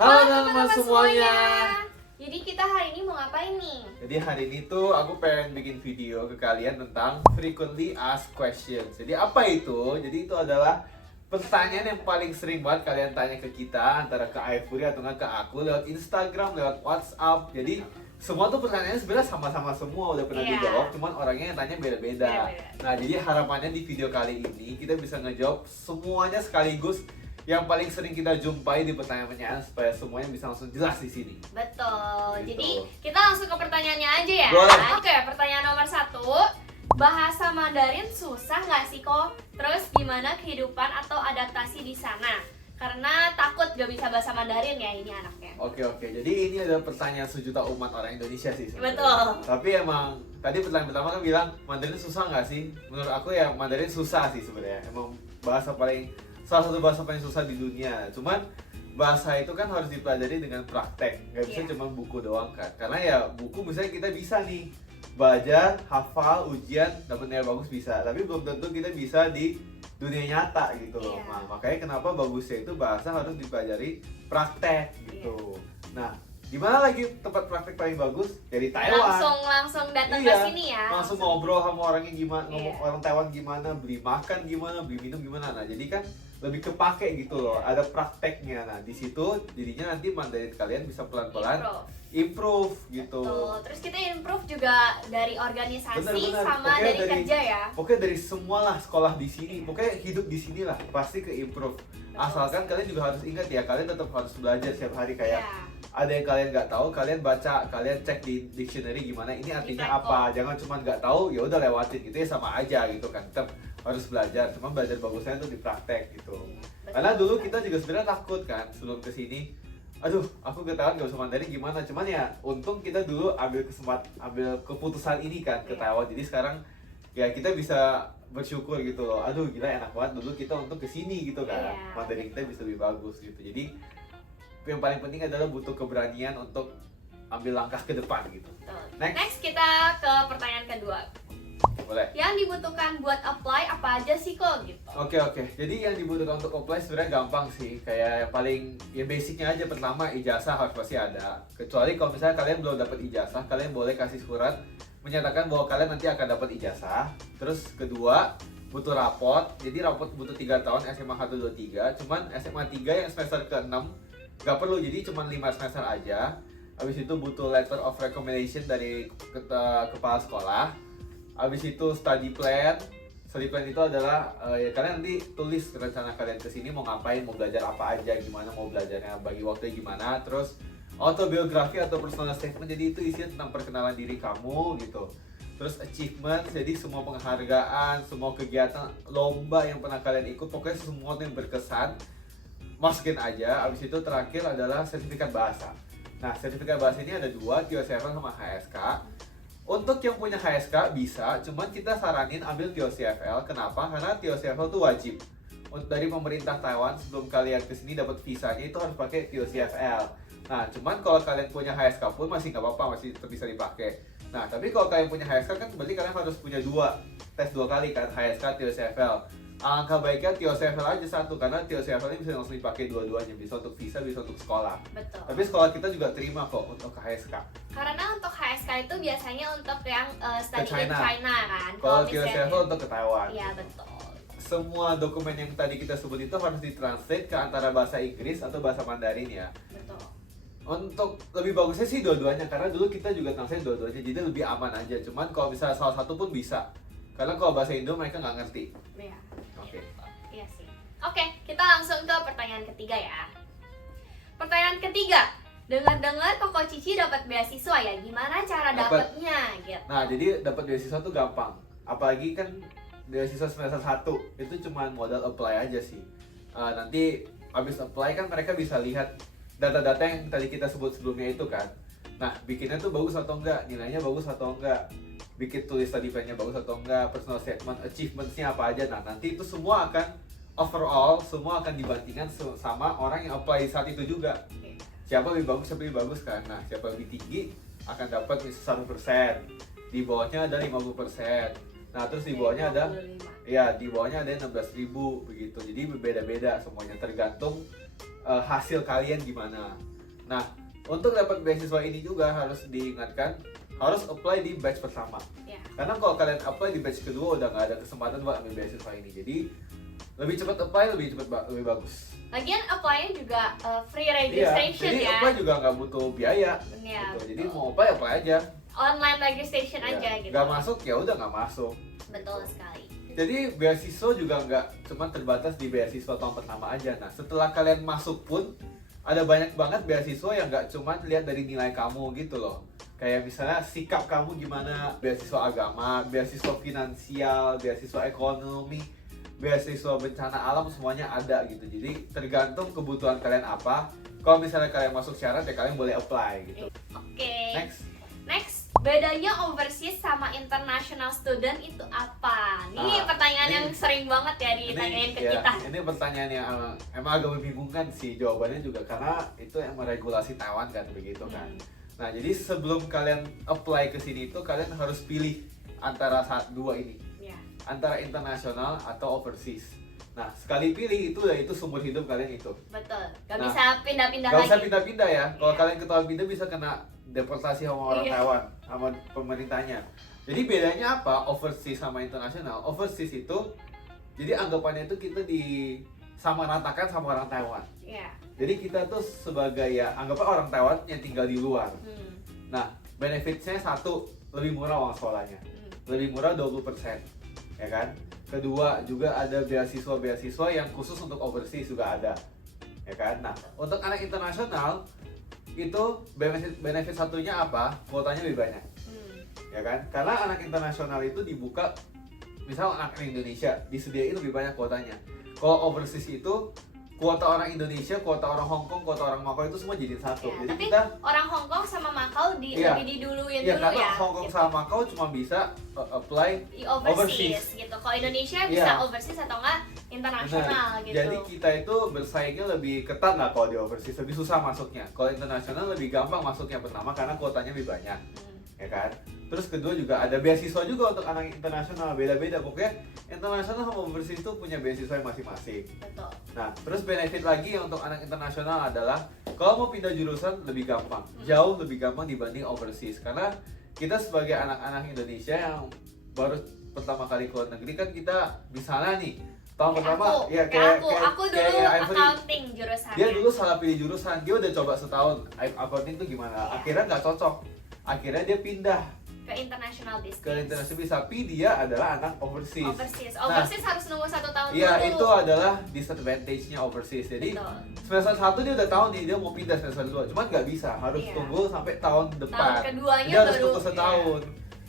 Halo teman-teman semuanya. Jadi kita hari ini mau ngapain nih? Jadi hari ini tuh aku pengen bikin video ke kalian tentang frequently asked questions. Jadi apa itu? Jadi itu adalah pertanyaan yang paling sering banget kalian tanya ke kita, antara ke Ivory atau nggak ke aku lewat Instagram, lewat WhatsApp. Jadi semua tuh pertanyaannya sebenarnya sama-sama semua udah pernah Iya. dijawab, cuman orangnya yang tanya beda-beda. Beda-beda. Nah, jadi harapannya di video kali ini kita bisa ngejawab semuanya sekaligus yang paling sering kita jumpai di pertanyaan-pertanyaan supaya semuanya bisa langsung jelas di sini. Betul. Gitu. Jadi kita langsung ke pertanyaannya aja ya. Boleh. Oke, pertanyaan nomor 1. Bahasa Mandarin susah nggak sih kok? Terus gimana kehidupan atau adaptasi di sana? Karena takut gak bisa bahasa Mandarin ya ini anaknya. Oke, jadi ini adalah pertanyaan sejuta umat orang Indonesia sih sebenarnya. Betul. Tapi emang tadi pertanyaan pertama kan bilang Mandarin susah nggak sih? Menurut aku ya Mandarin susah sih sebenarnya. Emang salah satu bahasa paling susah di dunia. Cuman bahasa itu kan harus dipelajari dengan praktek, nggak bisa Iya. cuma buku doang kan. Karena ya buku misalnya kita bisa nih belajar, hafal, ujian, dapat nilai bagus bisa. Tapi belum tentu kita bisa di dunia nyata gitu loh. Iya. Nah, makanya kenapa bagusnya itu bahasa harus dipelajari praktek gitu. Nah, di mana lagi tempat praktek paling bagus? Dari Taiwan. Langsung datang Iya, ke sini ya. langsung ngobrol sama orangnya gimana, ngomong Iya. orang Taiwan gimana, beli makan gimana, beli minum gimana. Nah, jadi kan lebih kepake gitu loh, ada prakteknya. Nah, di situ jadinya nanti Mandarin kalian bisa pelan-pelan improve gitu. Betul. Terus kita improve juga dari organisasi Bener-bener. sama Pokoknya dari kerja ya. Pokoknya dari semua lah, sekolah di sini, pokoknya hidup di sini lah, pasti ke improve. Asalkan kalian juga harus ingat ya, kalian tetap harus belajar setiap hari kayak Iya. ada yang kalian nggak tahu, kalian baca, kalian cek di dictionary gimana ini artinya Di apa. Jangan cuma nggak tahu ya udah lewatin gitu ya, sama aja gitu kan. Tetap harus belajar, cuma belajar bagusnya itu di praktek gitu. Betul. Karena dulu kita juga sebenarnya takut kan sebelum kesini. Aduh, aku ketahuan gak usah Mandarin gimana. Cuman ya untung kita dulu ambil keputusan ini kan ke Taiwan. Jadi sekarang ya kita bisa bersyukur gitu loh. Aduh gila enak banget dulu kita untuk kesini gitu kan. Iya. Mandarin kita bisa lebih bagus gitu. Jadi yang paling penting adalah butuh keberanian untuk ambil langkah ke depan gitu. Betul. Next. Next kita ke pertanyaan kedua. Boleh? Yang dibutuhkan buat apply apa aja sih kok gitu? Oke. Jadi yang dibutuhkan untuk apply sebenarnya gampang sih. Kayak yang paling ya basicnya aja, pertama ijazah harus pasti ada. Kecuali kalau misalnya kalian belum dapat ijazah, kalian boleh kasih surat menyatakan bahwa kalian nanti akan dapat ijazah. Terus kedua, butuh raport. Jadi raport butuh 3 tahun SMA 1 2 3. Cuman SMA 3 yang semester ke-6 nggak perlu, jadi cuma 5 semester aja. Habis itu butuh letter of recommendation dari kepala sekolah. Habis itu study plan. Study plan itu adalah ya kalian nanti tulis rencana kalian kesini mau ngapain, mau belajar apa aja, gimana mau belajarnya, bagi waktunya gimana. Terus autobiografi atau personal statement, jadi itu isinya tentang perkenalan diri kamu gitu. Terus achievement, jadi semua penghargaan, semua kegiatan lomba yang pernah kalian ikut, pokoknya semua yang berkesan masukin aja. Abis itu terakhir adalah sertifikat bahasa. Nah, sertifikat bahasa ini ada 2, TOEFL sama HSK. Untuk yang punya HSK bisa, cuman kita saranin ambil TOEFL. Kenapa? Karena TOEFL itu wajib dari pemerintah Taiwan. Sebelum kalian kesini dapat visanya itu harus pakai TOEFL. Nah, cuman kalau kalian punya HSK pun masih nggak apa-apa, masih tetap bisa dipakai. Nah, tapi kalau kalian punya HSK kan berarti kalian harus punya tes 2 kali kan, HSK, TOEFL. Alangkah baiknya TOEFL aja satu, karena TOEFL ini bisa langsung dipakai dua-duanya, bisa untuk visa, bisa untuk sekolah. Betul. Tapi sekolah kita juga terima kok untuk HSK. Karena untuk HSK itu biasanya untuk yang study Ke China. in China kan. Kalau misalnya- TOEFL untuk ke Taiwan. Iya betul. Semua dokumen yang tadi kita sebut itu harus ditranslate ke antara bahasa Inggris atau bahasa Mandarin ya. Betul. Untuk lebih bagusnya sih dua-duanya, karena dulu kita juga translate dua-duanya, jadi lebih aman aja. Cuman kalau misalnya salah satu pun bisa, karena kalau bahasa Indo mereka nggak ngerti. Iya. Oke. Iya sih. Oke, kita langsung ke pertanyaan ketiga ya. Pertanyaan ketiga. Dengar-dengar Koko Cici dapat beasiswa ya. Gimana cara Dapat. dapatnya gitu? Nah, jadi dapat beasiswa tuh gampang. Apalagi kan beasiswa semester 1 itu cuma modal apply aja sih. Nanti habis apply kan mereka bisa lihat data-data yang tadi kita sebut sebelumnya itu kan. Nah, bikinnya tuh bagus atau enggak, nilainya bagus atau enggak, bikin tulis study plan-nya bagus atau enggak, personal statement, achievements-nya apa aja. Nah, nanti itu semua akan overall, semua akan dibandingkan sama orang yang apply saat itu juga. Siapa lebih bagus kan. Nah, siapa lebih tinggi akan dapat 1%. Di bawahnya ada 50%. Nah, terus di bawahnya ada 25. ya, di bawahnya ada 16.000 begitu. Jadi berbeda-beda semuanya, tergantung hasil kalian gimana. Nah, untuk dapat beasiswa ini juga harus diingatkan, harus apply di batch pertama. Ya. Karena kalau kalian apply di batch kedua udah nggak ada kesempatan buat ambil beasiswa ini. Jadi lebih cepat apply, lebih bagus. Lagian apply-nya juga free Iya, registration jadi ya. apply juga nggak butuh biaya. Iya, Gitu. Jadi betul. mau apply aja. Online registration Ya, aja gitu. nggak masuk ya udah nggak masuk. Betul sekali. Jadi beasiswa juga nggak cuma terbatas di beasiswa tahun pertama aja. Nah, setelah kalian masuk pun ada banyak banget beasiswa yang nggak cuma lihat dari nilai kamu gitu loh. Kayak misalnya sikap kamu gimana, beasiswa agama, beasiswa finansial, beasiswa ekonomi, beasiswa bencana alam, semuanya ada gitu. Jadi tergantung kebutuhan kalian apa. Kalau misalnya kalian masuk syarat ya kalian boleh apply gitu. Oke. Next. Bedanya overseas sama international student itu apa? Ini pertanyaan yang sering banget ya ditanyain ke kita. Ini pertanyaan yang emang agak membingungkan sih jawabannya juga karena itu emang regulasi Taiwan kan begitu kan. Nah, jadi sebelum kalian apply ke sini itu kalian harus pilih antara dua ini. Ya. Antara internasional atau overseas. Nah, sekali pilih itu sumber hidup kalian itu. Betul. Gak Nah, bisa pindah-pindah Gak lagi. usah pindah-pindah ya. Kalau Iya. kalian ketahuan pindah bisa kena deportasi sama orang Iya. Taiwan, sama pemerintahnya. Jadi bedanya apa? Overseas sama internasional. Overseas itu jadi anggapannya itu kita disamaratakan sama orang Taiwan. Iya. Jadi kita tuh sebagai ya anggapnya orang Taiwan yang tinggal di luar. Hmm. Nah, benefitnya satu, lebih murah uang sekolahnya. Lebih murah 20%. Ya kan? Kedua, juga ada beasiswa-beasiswa yang khusus untuk overseas juga ada. Ya kan? Nah, untuk anak internasional itu benefit satunya apa? Kuotanya lebih banyak. Ya kan? Karena anak internasional itu dibuka, misal anak Indonesia disediain lebih banyak kuotanya. Kalau overseas itu kuota orang Indonesia, kuota orang Hong Kong, kuota orang Macau itu semua jadi satu. Ya, Jadi tapi kita orang Hong Kong sama Macau Iya. lebih diduluin ya dulu karena ya. Hong Kong gitu. sama Macau cuma bisa apply Di overseas, overseas. gitu. Kalau Indonesia bisa Iya. overseas atau enggak internasional gitu. Jadi kita itu bersaingnya lebih ketat lah kalau di overseas, lebih susah masuknya. Kalau internasional lebih gampang masuknya pertama karena kuotanya lebih banyak, ya kan? Terus kedua juga ada beasiswa juga untuk anak internasional, beda-beda. Pokoknya internasional sama overseas itu punya beasiswa yang masing-masing. Betul. Nah, terus benefit lagi untuk anak internasional adalah kalau mau pindah jurusan lebih gampang, jauh lebih gampang dibanding overseas. Karena kita sebagai anak-anak Indonesia yang baru pertama kali keluar negeri kan kita misalnya nih tahun pertama ya aku dulu Ivory. accounting jurusannya. Dia dulu salah pilih jurusan, dia udah coba setahun accounting itu gimana, akhirnya nggak cocok, akhirnya dia pindah ke international business. ke international, tapi dia adalah anak overseas. Overseas harus nunggu 1 tahun Iya, dulu. itu adalah disadvantage-nya overseas. Jadi Betul. semester 1 dia udah tahu nih dia mau pindah semester 2, cuman nggak bisa, harus Iya. tunggu sampai tahun depan. Tahun keduanya Dia harus baru- tunggu setahun.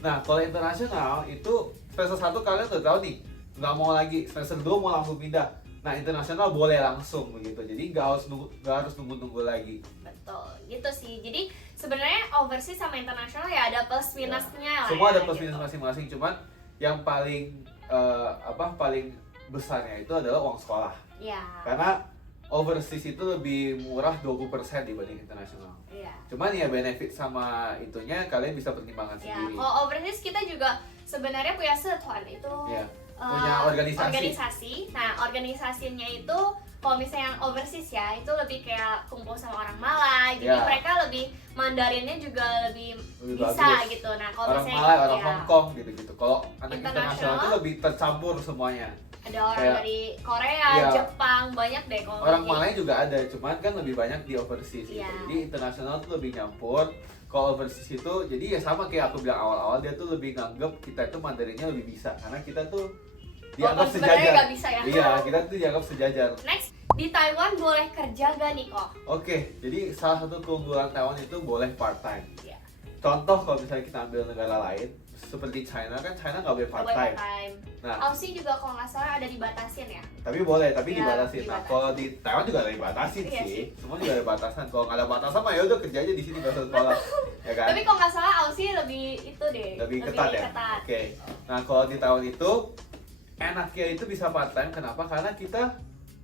Nah, kalau internasional itu semester 1 kalian udah tahu nih, nggak mau lagi, semester 2 mau langsung pindah. Nah, internasional boleh langsung begitu. Jadi nggak harus nunggu lagi. Betul, gitu sih. Jadi sebenarnya overseas sama internasional ya ada plus minusnya lah. Semua ya, ada plus gitu. minus masing-masing, cuman yang paling paling besarnya itu adalah uang sekolah. Iya. Karena overseas itu lebih murah 20% dibanding internasional. Iya. Cuman ya benefit sama itunya kalian bisa pertimbangkan Ya, sendiri. kalau overseas kita juga sebenarnya punya setuan itu Ya, eh, punya organisasi. Nah, organisasinya itu kalau misalnya yang overseas ya itu lebih kayak kumpul sama orang Malay. Jadi Ya. mereka lebih Mandarinnya juga lebih bisa bagus. gitu. Nah, kalau Orang misalnya Malay, orang ya, Hong Kong gitu-gitu. Kalau anak Internasional, internasional itu lebih tercampur semuanya. ada orang kayak- dari Korea, Iya. Jepang, banyak deh kalau Orang kayak Malay juga ada, cuman kan lebih banyak di overseas gitu. Iya. Jadi internasional tuh lebih nyampur. Kalau overseas itu, jadi ya sama kayak aku bilang awal-awal, dia tuh lebih nganggep kita itu Mandarinnya lebih bisa. Karena kita tuh dianggap Oh, sebenarnya sejajar. nggak bisa ya? Iya, kita tuh dianggap sejajar. Next, di Taiwan boleh kerja gak nih kok? Oke, jadi salah satu keunggulan Taiwan itu boleh part time. Iya. Contoh kalau misalnya kita ambil negara lain, seperti China kan China nggak boleh part Boleh time. part-time. Nah, Aussie juga kalau nggak salah ada dibatasin ya. tapi boleh, tapi Iya, dibatasin. Nah, dibatasin. kalau di Taiwan juga ada dibatasin Iya sih. sih. Semua juga ada batasan. Kalau nggak ada batasan mah ya udah kerja aja di sini nggak usah sekolah, ya kan? Tapi kalau nggak salah Aussie lebih itu deh. Lebih ketat ya. Oke. Nah, kalau di Taiwan itu enaknya itu bisa part time. Kenapa? Karena kita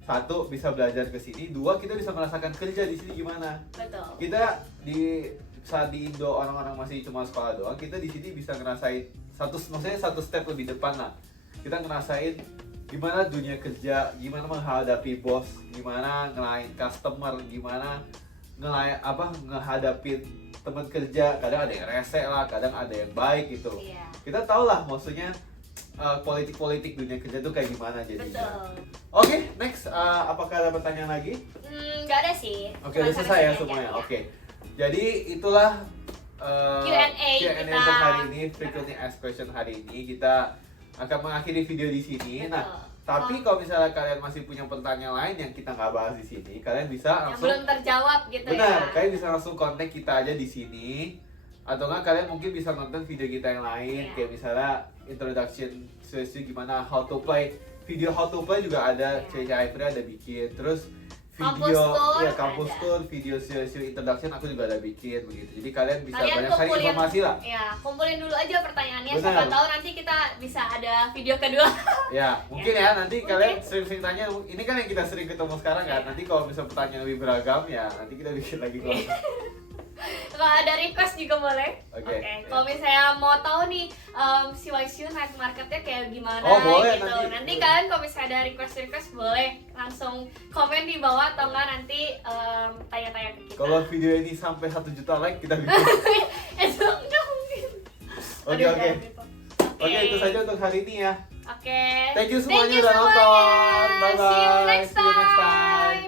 satu bisa belajar ke sini, dua kita bisa merasakan kerja di sini gimana. Betul. Kita di saat di Indo orang-orang masih cuma sekolah doang, kita di sini bisa ngerasain maksudnya satu step lebih depan lah. Kita ngerasain gimana dunia kerja, gimana menghadapi bos, gimana ngelain customer, gimana ngehadapin teman kerja. Kadang ada yang rese lah, kadang ada yang baik gitu. Iya. Kita tahu lah maksudnya politik-politik dunia kerja tuh kayak gimana jadinya. Betul. Oke, next, apakah ada pertanyaan lagi? Nggak ada sih. Oke, Cuma udah selesai ya sampai sini semuanya. aja. Oke. Jadi itulah Q&A Q&A kita. untuk hari ini, frequently asked question hari ini. Kita akan mengakhiri video di sini. Betul. Nah, tapi kalau misalnya kalian masih punya pertanyaan lain yang kita nggak bahas di sini, kalian bisa Yang langsung belum terjawab gitu benar, ya. kalian bisa langsung kontak kita aja di sini. Atau nggak kalian mungkin bisa nonton video kita yang lain, Iya. kayak misalnya introduction sesi gimana how to play, video how to play juga ada, Iya. Cici Aifri ada bikin, terus Kampus video tour ya kampus ada. tour, video sesi introduction aku juga ada bikin begitu. Jadi kalian bisa Kalian banyak cari kumpulin, informasi lah. ya kumpulin dulu aja pertanyaannya. Benar. Siapa tahu nanti kita bisa ada video kedua. Ya, mungkin ya nanti Mungkin. kalian sering-sering tanya, ini kan yang kita sering ketemu sekarang kan. Iya. Nanti kalau misalnya pertanyaan lebih beragam ya nanti kita bikin lagi kalau. Kalau ada request juga boleh. Oke, Oke. ya. Kalau misalnya mau tahu nih si YSU night marketnya kayak gimana Oh, boleh gitu. nanti. Nanti kalian kalau misalnya ada request boleh langsung komen di bawah atau enggak nanti tanya-tanya ke kita. Kalau video ini sampai 1 juta like kita bikin. Itu enggak mungkin. Oke, Aduh, oke. jangan gitu. Oke, itu saja untuk hari ini ya. Oke. Thank you semuanya udah nonton. Bye bye. See you next See you next time. time.